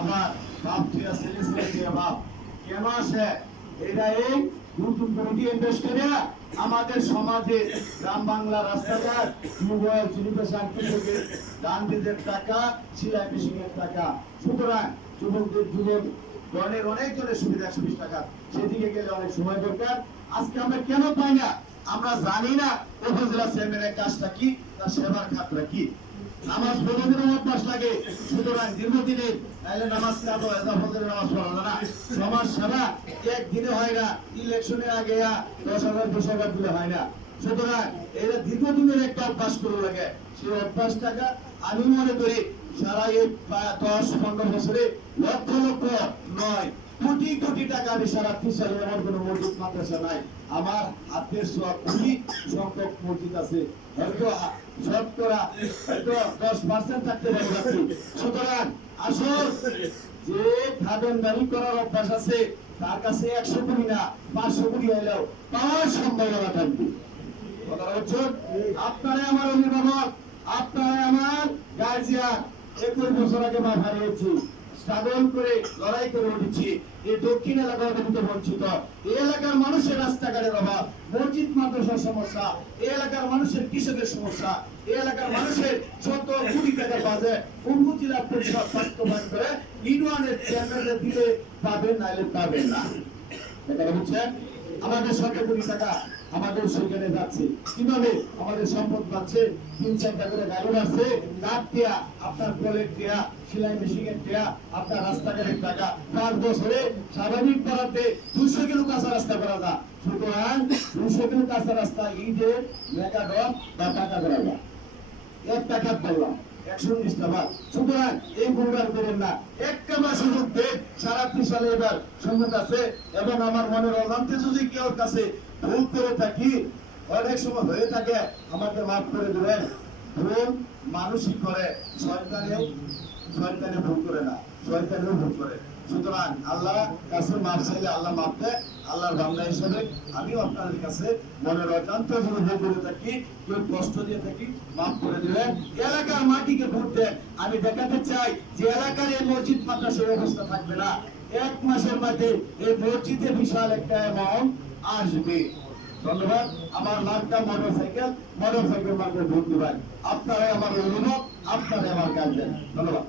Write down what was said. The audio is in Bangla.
আমার বাপ বাপ, কেন আসে? এই নতুন কমিটি ইনভেস্ট করে আমাদের সমাজে গ্রাম বাংলা রাস্তাঘাট সিলিপেশন কৃষকে ধান বীজের টাকা টাকা। সুতরাং যুবকদের, যুবক গণের অনেক জনের সুবিধা বিশ টাকা। সেদিকে গেলে অনেক সময় দরকার। আজকে আমরা কেন পাই না? আমরা জানি না উপজেলা চেয়ারম্যানের কাজটা কি, তার সেবার খাতটা কি? নামাজ প্রতিদিন অভ্যাস লাগে। সুতরাং তাইলে নামাজ নামাজ না। সমাজ সেবা একদিনে হয় না ইলেকশনের আগে দশ হাজার, বিশ হাজার দিলে হয় না। সুতরাং এটা দীর্ঘদিনের একটা অভ্যাস করে লাগে সেই অভ্যাসটাকে আমি মনে করি সারা এই দশ, পনেরো বছরে লক্ষ লক্ষ নয় কোটি কোটি টাকা আমি সারা ত্রিশালে এমন কোনো মসজিদ মাদ্রাসা নাই। আমার হাতের সব কোটি সংখ্যক মসজিদ আছে। হয়তো শতকরা হয়তো দশ পার্সেন্ট থাকতে পারে। সুতরাং আসল যে করার অভ্যাস আছে, তার কাছে একশো কোটি না, পাঁচশো কোটি হইলেও পাওয়ার সম্ভাবনা থাকবে। কথাটা আমার অভিভাবক আপনারা আমার গার্জিয়ান একুশ বছর আগে মা হারিয়েছি স্ট্রাগল করে, লড়াই করে উঠেছি। এই দক্ষিণ এলাকার মধ্যে বঞ্চিত। এই এলাকার মানুষের রাস্তাঘাটের অভাব, মসজিদ, মাদ্রাসার সমস্যা, এই এলাকার মানুষের কৃষকের সমস্যা, এই এলাকার মানুষের শত কোটি টাকা বাজে উপজেলা পরিষদ বাস্তবায়ন করে ইউনিয়নের চেয়ারম্যানদের দিলে পাবেন নাইলে পাবেন না। এটা বুঝছেন? আমাদের শত কোটি টাকা আমাদের সেখানে যাচ্ছে। কীভাবে আমাদের সম্পদ পাচ্ছে? তিন চারটা করে গাড়ি আছে কাঠ টিয়া, আপনার কলের টিয়া, সেলাই মেশিনের টিয়া, আপনার রাস্তাঘাটের টাকা। পাঁচ বছরে স্বাভাবিক করাতে দুশো কিলো কাঁচা রাস্তা করা যায়। সুতরাং দুশো কিলো কাঁচা রাস্তা ইটের মেগাডন বা টাকা করা যায়। এক টাকা বললাম একশো উনিশটা বার সুতরাং এই না। একটা এবার আছে এবং আমার মনের কেউ কাছে ভুল করে থাকি, অনেক সময় হয়ে থাকে, আমাকে করে দেবেন। ভুল মানুষই করে সরকারেও সরকারে ভুল করে না, সরকারেও ভুল করে। সুতরাং আল্লাহ কাছে মাপ চাইলে আল্লাহ মাপ দেয়, আল্লাহর বান্দা হিসেবে আমিও আপনাদের কাছে অজান্ত যদি ভুল করে থাকি, কেউ কষ্ট দিয়ে থাকি, মাফ করে দিবেন এলাকার মাটিকে ভোট দেন আমি দেখাতে চাই যে এলাকার এই মসজিদ মাদ্রাসার অবস্থা থাকবে না। এক মাসের মধ্যে এই মসজিদে বিশাল একটা অ্যামাউন্ট আসবে। ধন্যবাদ। আমার নামটা motorcycle motorcycle market vote দিবেন। আপনারাই আমার অভিভাবক আপনারাই আমার গার্জেন ধন্যবাদ।